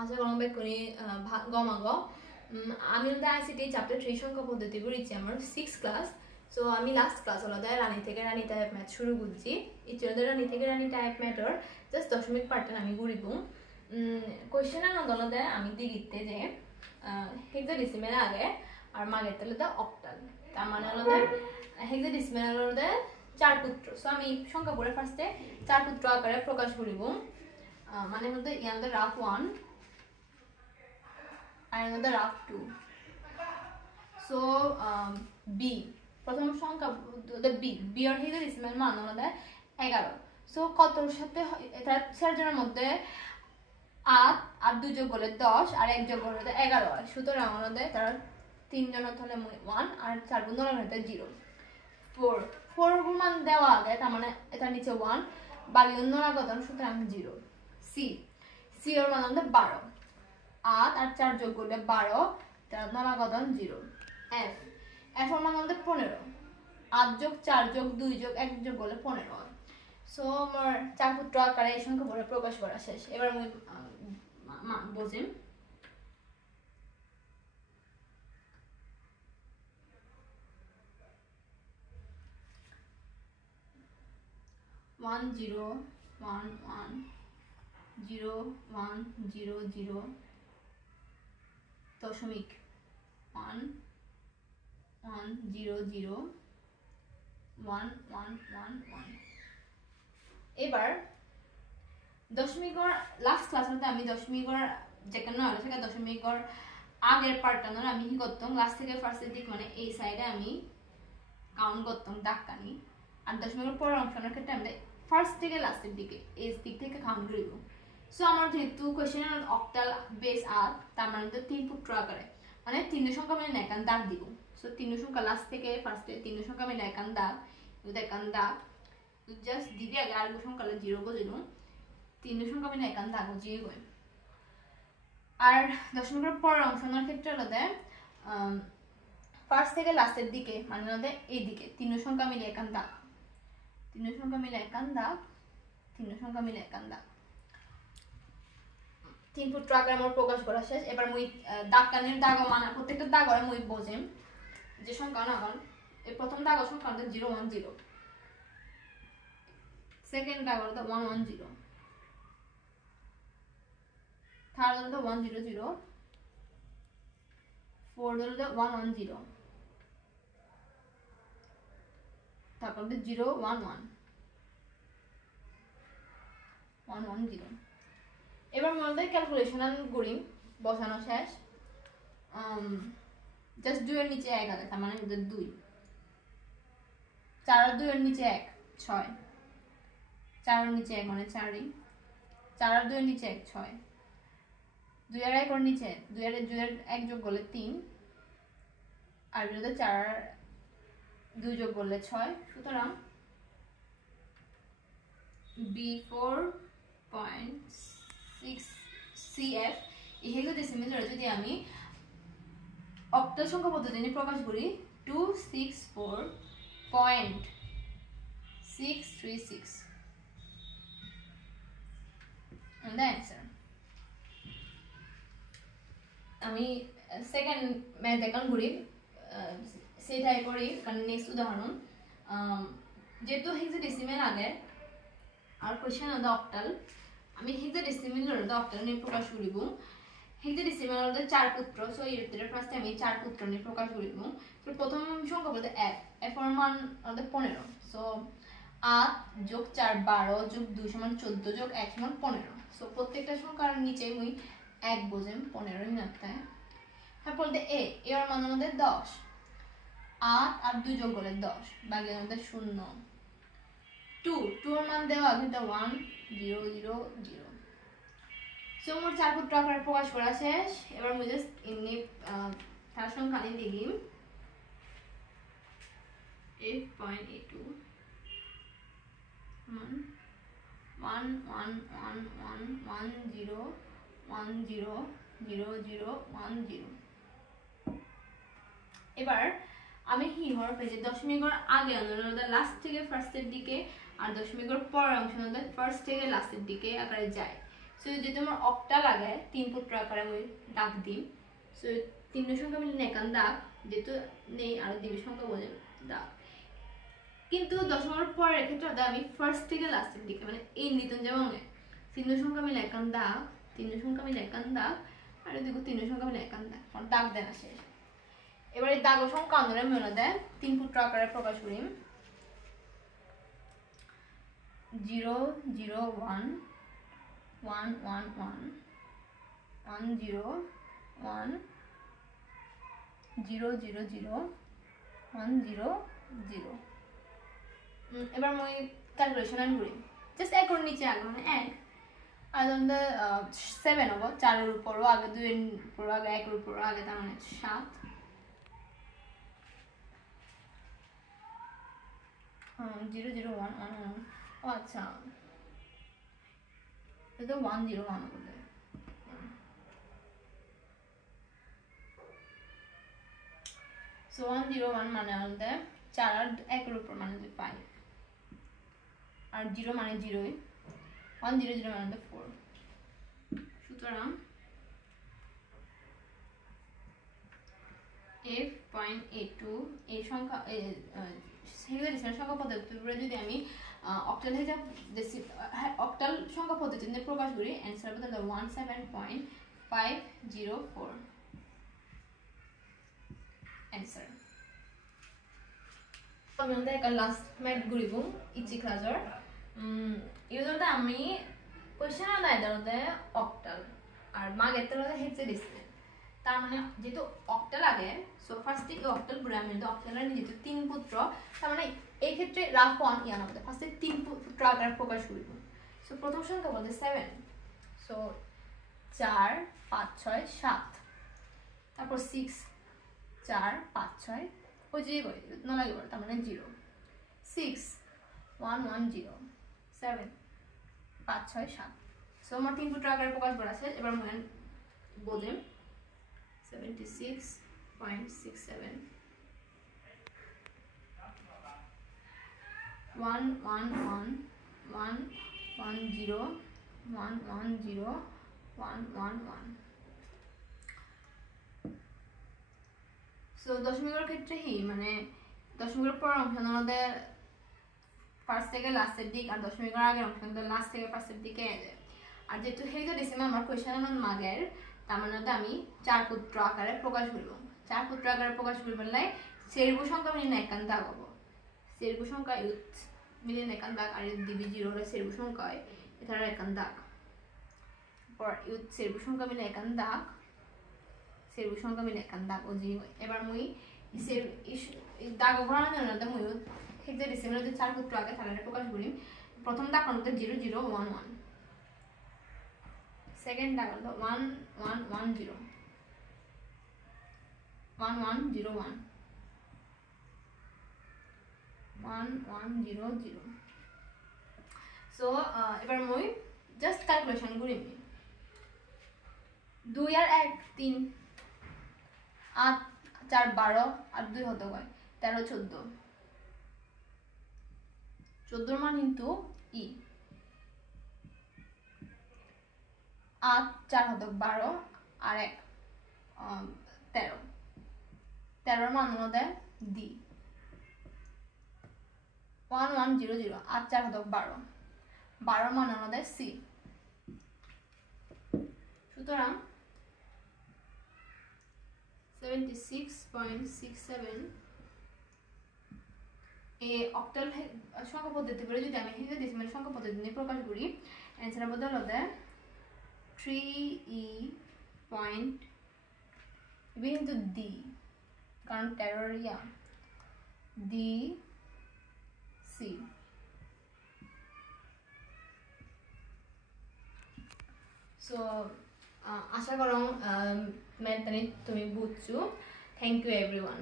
আশা করম বেকুনি গমাগ আমি ICT chapter 3 সংখ্যা পদ্ধতি পড়িছি আমার 6 ক্লাস সো আমি লাস্ট ক্লাস হলো রানী থেকে রানী টাইপ ম্যাথ শুরু করছি ইচ্ছাদের রানী থেকে রানী টাইপ ম্যাথর জাস্ট দশমিক পার্টন আমি ঘুরিব কোয়েশ্চেন আনন্দে আমি দিগিতে যে হেক্সাডেসিমেল আগে আর মাগের তাহলে অক্টাল তার মানে হলো হেক্সাডেসিমেল হলো 4 পুত্র সো আমি সংখ্যা পড়ে ফার্স্টে 4 পুত্র আকারে প্রকাশ করিব মানে হলো ইয়াদের রাফ 1 আর another রাফ 2 সো বি প্রথম সংখ্যা b এর হেক্সাডেসিমেল মান হলো 11 সো কতর সাথে এটা সেটার মধ্যে 8 আর 2 যোগ করলে 10 আর 1 যোগ করলে 11 হয় সুতরাং আমাদের তার 3 জন হলে 1 আর 4 গুণ হলে 0 4 গুণ মান দেওয়া আগে তার মানে এটা নিচে 1 বাকি অন্য কত সুতরাং 0 সি এর মান হলো 12 8 আর 4 যোগ করলে 12 তার নালা কত 0 এফ এর মান হলো 15 8 যোগ 4 যোগ 2 যোগ 1 যোগ করলে 15 হয় সো আমার 4 পুত্র আকারে এই সংখ্যা বলে প্রকাশ করা শেষ এবার আমি বুঝিম 1 0 1 1 0 1 0 0 দশমিক 1 1 0 0 1 1 1 1 এবার দশমিকর লাস্ট ক্লাসে আমি দশমিকর যেখানে হলো সেটা দশমিকর আগের পার্টটা না আমি কি করতাম লাস্ট থেকে ফার্স্টের দিক মানে এই সাইডে আমি কাউন্ট করতাম দাগকানি আর দশমিকের পরের অংশের ক্ষেত্রে আমরা ফার্স্ট থেকে লাস্টের দিকে এই দিক থেকে কাউন্ট করব সো আমার যেহেতু কোশ্চেন অক্টাল বেস 8 তার মানে 3 পুত্র আকারে মানে 3 সংখ্যা মানে একান দাগ দিব সো 3 সংখ্যা লাস্ট থেকে ফার্স্টে 3 সংখ্যা মানে একান দাগ একান দাগ জাস্ট দিদি আগে আর সংখ্যা 0 বজিল 3 সংখ্যা মানে একান দাগ জিয়ে গয় আর দশমিকের পরের অংশের ক্ষেত্রে হলো ফার্স্ট থেকে লাস্টের দিকে মানে হলো এই দিকে 3 সংখ্যা মিলে একান দাগ 3 সংখ্যা মিলে একান দাগ 3 সংখ্যা মিলে একান দাগ 3 পুত্র আকারে আমার প্রকাশ করা শেষ এবার মই দাগকানের দাগ মানে প্রত্যেকটা দাগ হয় মই বুঝেম যে সংখ্যা না কোন এই প্রথম দাগ সংখ্যা হলো 0 1 0 সেকেন্ড দাগ হলো 1 1 0 থার্ড হলো 1 0 0 ফোর্থ হলো 1 1 0 তারপর 0 1 1 1 1 0 এবার মনে ক্যালকুলেশন করি বসানো শেষ জাস্ট 2 এর নিচে 1 আছে তার মানে 2 4 আর 2 এর নিচে 1 6 4 এর নিচে 1 মানে 4ই 4 আর 2 এর নিচে 1 6 2 আর 1 এর নিচে 2 আর 1 যোগ করলে 3 আর যদি 4 2 যোগ করলে 6 সুতরাং B4.6 CF এই হেক্সাডেসিমেল যদি আমি অক্টাল সংখ্যা পদ্ধতি নিয়ে প্রকাশ করি 264.636 and the answer আমি সেকেন্ড ম্যাথ দেখান করি সেটাই করি কারণ নেক্সট উদাহরণ যেহেতু হেক্সাডেসিমেল আগে আর কোশ্চেন হলো অক্টাল আমি হেক্সাডেসিমেল হলো অক্টাল নিয়ে প্রকাশ করিব হেক্সাডেসিমেল হলো 4 পুত্র সো এর ভিতরে ফার্স্টে আমি 4 পুত্র নিয়ে প্রকাশ করিব তো প্রথম সংখ্যা বলতে f এর মান হলো 15 সো 8 যোগ 4 12 যোগ 2 সমান 14 যোগ 1 সমান 15 সো প্রত্যেকটা সংখ্যার নিচে আমি 1 বসেম 15 নিতে তারপর এ এর মান আমাদের 10 8 আর 2 যোগ করলে 10 বাকি আমাদের 0 2 এর মান দেওয়া কিন্তু 1 0 0 0 সো মোট 4 পুত্র আকারে প্রকাশ করা শেষ এবার আমি জাস্ট এমনি তার সংখ্যা নিয়ে লিখি f.a2 1 1 1 1 1 0 1 0 0 0 1 0 এবার আমি কি হওয়ার পেজে দশমিকের আগে অনুরোধ লাস্ট থেকে ফার্স্টের দিকে আর দশমিকের পরের অংশ অনুরোধ ফার্স্ট থেকে লাস্টের দিকে আকারে যায় সো যদি তোমার অক্টা লাগে 3 পুত্র আকারে আমি দাগ দিই সো 3 সংখ্যা মিলে একান দাগ যেহেতু নেই আর দ্বিতীয় সংখ্যা বলে দাগ কিন্তু দশমের পরের ক্ষেত্রে আমি ফার্স্ট থেকে লাস্টের দিকে মানে এই নিতন যেমন 3 সংখ্যা মিলে একান দাগ 3 সংখ্যা মিলে একান দাগ আর দেখো 3 সংখ্যা মিলে একান দাগ আর দাগ দেন আসে এবারে দাগ সংখ্যা আমরা মনে দেয় 3 পুত্র আকারে প্রকাশ করি 0 0 1 1 1 1 1 0 1 0 0 0 1 0 0 এবার মই ক্যালকুলেশন করি জাস্ট এক এর নিচে আগে মানে এক আর আমরা 7 হবে 4 এর উপরও আগে 2 এর উপরও আগে 1 এর উপরও আগে তার মানে 7 0 0 1 1 1 ও আচ্ছা এটা 1 0 1 হবে সো 1 0 1 মানে হলো 4 আর 1 এর উপর মানে 5 আর 0 মানে 0 1 0 0 মানে 4 সুতরাং f.82 এই সংখ্যা হেক্সাডেসিমাল সংখ্যা পদ্ধতির উপরে যদি আমি অক্টাল হিসাব অক্টাল সংখ্যা পদ্ধতিতে প্রকাশ করি অ্যানসার হবে 17.504 অ্যানসার আমি আমাদের একটা লাস্ট ম্যাথ করিব ইচি ক্লাসৰ ইউজুয়ালি আমি কোশ্চেন আদায় করতে অক্টাল আর মাগের তলে হেক্সাডেসিমাল তার মানে যেহেতু অক্টাল আগে সো ফার্স্ট থেকে অক্টাল পুরো আমি যদি অক্টালের যেহেতু 3 পুত্র তার মানে এই ক্ষেত্রে রাফ ওয়ান ইয়ান হবে ফার্স্টে 3 পুত্র আকারে প্রকাশ করব সো প্রথম সংখ্যা বলতে 7 সো 4 5 6 7 তারপর 6 4 5 6 ওই যে কই না লাগে তার মানে 0 6 1 1 0 7 5 6 7 সো আমার 3 পুত্র আকারে প্রকাশ করা আছে এবার মনে বলেন 76.67 1 1 1 1 1 0 1 1 0 1 1 1 সো দশমিকের ক্ষেত্রে হি মানে দশমিকের পর অংশ আমাদের ফার্স্ট থেকে লাস্টের দিক আর দশমিকের আগের অংশ আমাদের লাস্ট থেকে ফার্স্টের দিকে যায় আর যেহেতু হেক্সাডেসিমাল আমার কোশ্চেন মাগের তার মানে আমি 4 পুত্র আকারে প্রকাশ করব 4 পুত্র আকারে প্রকাশ করলে সেরবু সংখ্যা মিলে একান দাগ হবে সেরবু সংখ্যা ইউথ মিলে একান দাগ আর দিবি 0 হলে সেরবু সংখ্যা হয় এটা একান দাগ পর ইউথ সেরবু সংখ্যা মিলে একান দাগ সেরবু সংখ্যা মিলে একান দাগ ও জি এবার মুই সের দাগ ঘোরানোর জন্য তো মুই হেক্সাডেসিমাল যে 4 পুত্র আগে তাহলে প্রকাশ করি প্রথম দাগ হলো 0 0 1 1 সেকেন্ড দাগ হলো 1 1 1 0 1 1 0 1 1 1 0 0 সো এবার মই জাস্ট ক্যালকুলেশন করি 2 আর 1 3 8 4 12 আর 2 হতে হয় 13 14 14 মান কিন্তু ই 8 4 হতো 12 আর 1 13 13 মান হতে ডি 1 1 0 0 8 4 হতো 12 12 মান হতে সি সুতরাং 76.67 এই অক্টাল সংখ্যা পদ্ধতি করে যদি আমি হেক্সাডেসিমাল সংখ্যা পদ্ধতি নিয়ে প্রকাশ করি অ্যানসার বদল হতে 3e পয়েন্ট কিন্তু ডি কারণ 13 ইয়া ডি সি সো আশা করং ম্যাথ তুমি বুঝছো থ্যাংক ইউ এভরিওয়ান